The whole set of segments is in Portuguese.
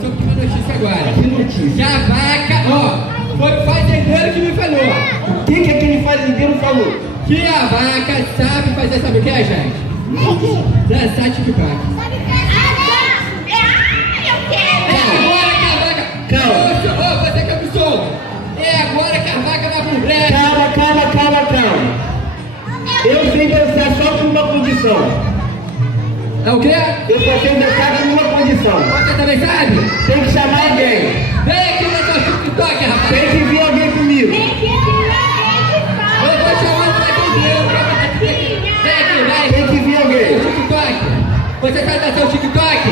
soube de uma notícia agora. Que notícia? Que a vaca, ó, foi o fazendeiro que me falou. O que aquele fazendeiro falou? Que a vaca sabe fazer, sabe o que, gente? Dançar tic-tac. Agora que a vaca... Calma. Ô, você que é absurdo. É agora que a vaca vai pro breve. Calma. Eu sei dançar só por uma condição. É o quê? Eu só sei dançar por uma condição. Você também sabe? Tem que chamar alguém. Vem aqui no seu TikTok, rapaz. Tem que vir alguém comigo. Eu vou chamar você aqui dentro. Vem aqui, vai. Tem que vir alguém. TikTok. Você sabe dançar o TikTok?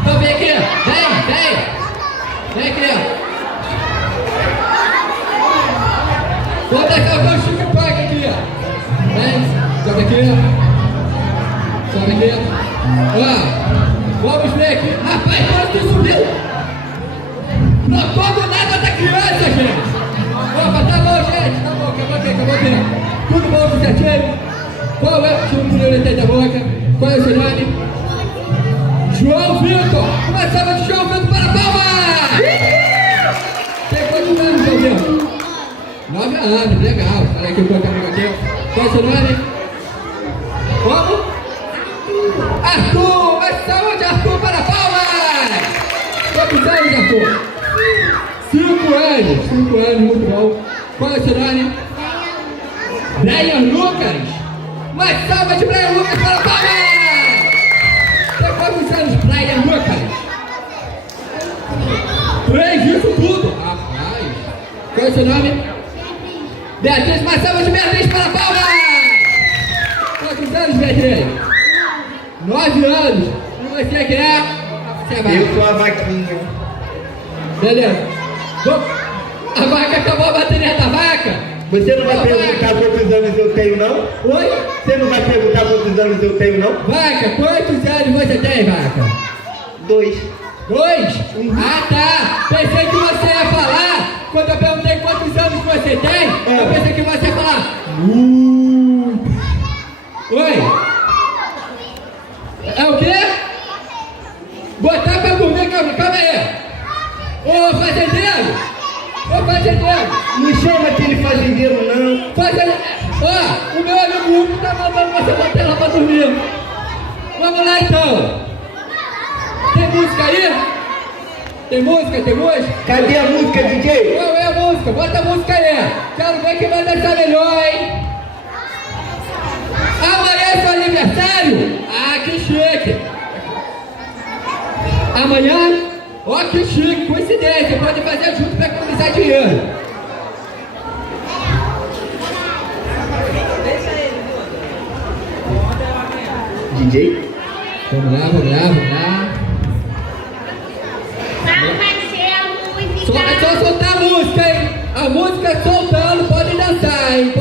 Então vem aqui. Vem. Vem aqui. Vou dançar o seu TikTok aqui. Vem. Sobe aqui. Ó. Vamos ver aqui. Rapaz, quanto subiu? Não como nada da criança, gente. Opa, tá bom, gente. Tá bom, acabou aqui. Tudo bom, tudo certinho? Qual é o seu primeiro da boca? Qual é o seu nome? João Vitor. Uma salva de João Vitor para a palma! Tem quantos anos, João Vitor? 9 anos, legal. Fala aqui com o amigo aqui. Qual é o seu nome? Como? Arthur! Uma salva de Arthur para a palma! Quantos anos, Arthur? 5 anos, muito bom. Qual é o seu nome? Brian Lucas. Uma salva de Brian Lucas para a palma! Tem quantos anos, Brian Lucas? 3, isso tudo! Rapaz! Qual é o seu nome? Beatriz, uma salva de Beatriz para a palma! Quantos anos, Beatriz? 9 anos! E você que é? Eu sou a Vaquinha. Beleza. A vaca acabou a bateria da vaca? Você não vai perguntar quantos anos eu tenho, não? Oi? Você não vai perguntar quantos anos eu tenho, não? Vaca, quantos anos você tem, vaca? 2. 2? Ah, tá. Pensei que você ia falar, quando eu perguntei quantos anos você tem, eu pensei que você ia falar. Oi? É o quê? Botar pra dormir, calma aí. Ô fazendeiro! Não chama aquele fazendeiro, não. Fazendeiro! Ó, o meu amigo Mundo tá mandando você botar ela pra dormir. Vamos lá então. Tem música aí? Tem música? Cadê a música, DJ? Qual é a música? Bota a música aí. Quero ver quem vai dançar melhor, hein? Amanhã é seu aniversário? Ah, que chique! Amanhã? Ó, que chique, coincidência, pode fazer junto para economizar dinheiro. DJ? Vamos lá. É só soltar a música, hein? A música soltando, pode dançar, hein?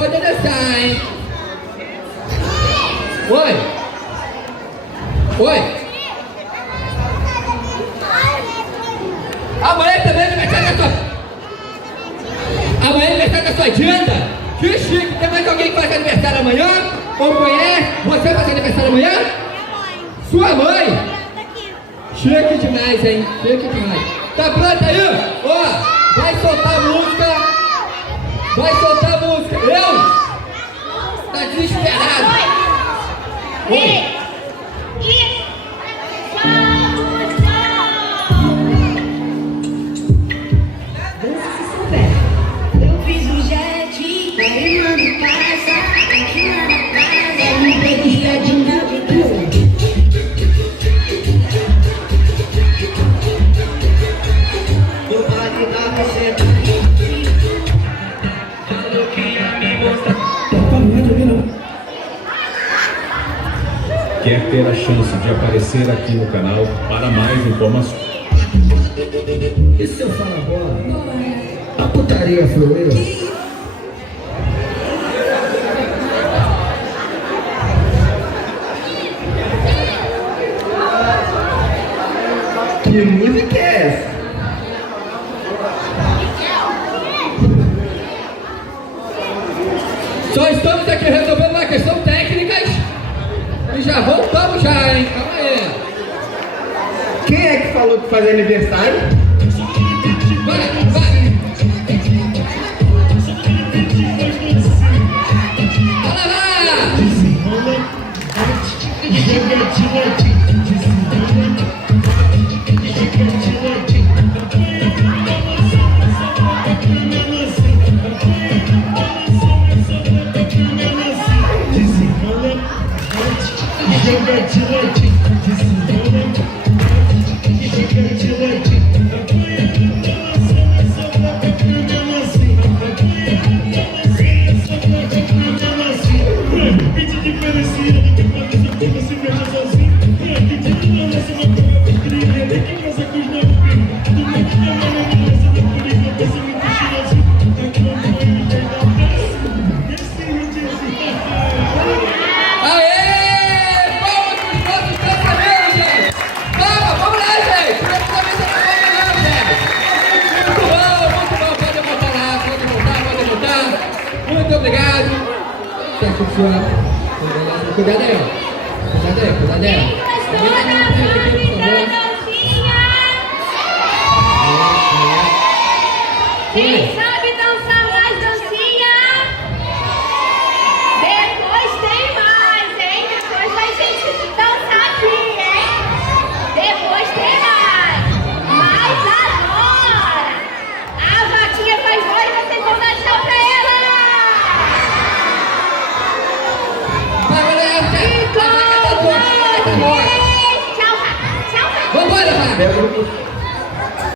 Oi? Amanhã também é aniversário da sua agenda? Que chique! Tem mais alguém que faz aniversário amanhã? Ou conhece? Você faz aniversário amanhã? Sua mãe? Chique demais, hein? Tá pronta aí? Ó, vai soltar a música. Eu? Tá desesperado. Oi? Quer ter a chance de aparecer aqui no canal para mais informações? E se eu falar agora? A putaria foi eu? Que música é essa? Só estamos aqui resolvendo uma questão técnica e já voltamos já, hein? Calma aí. Quem é que falou que fazer aniversário. Vai. Bora lá. Muito obrigado. Cuidado aí. Quem sabe dançar mais dancinha? Depois tem mais, hein? Depois a gente dançar aqui, hein? Depois tem mais. Mas agora, a Vaquinha faz voz e vocês vão dar tchau pra ela. Tchau, Vaca. Vambora, vai!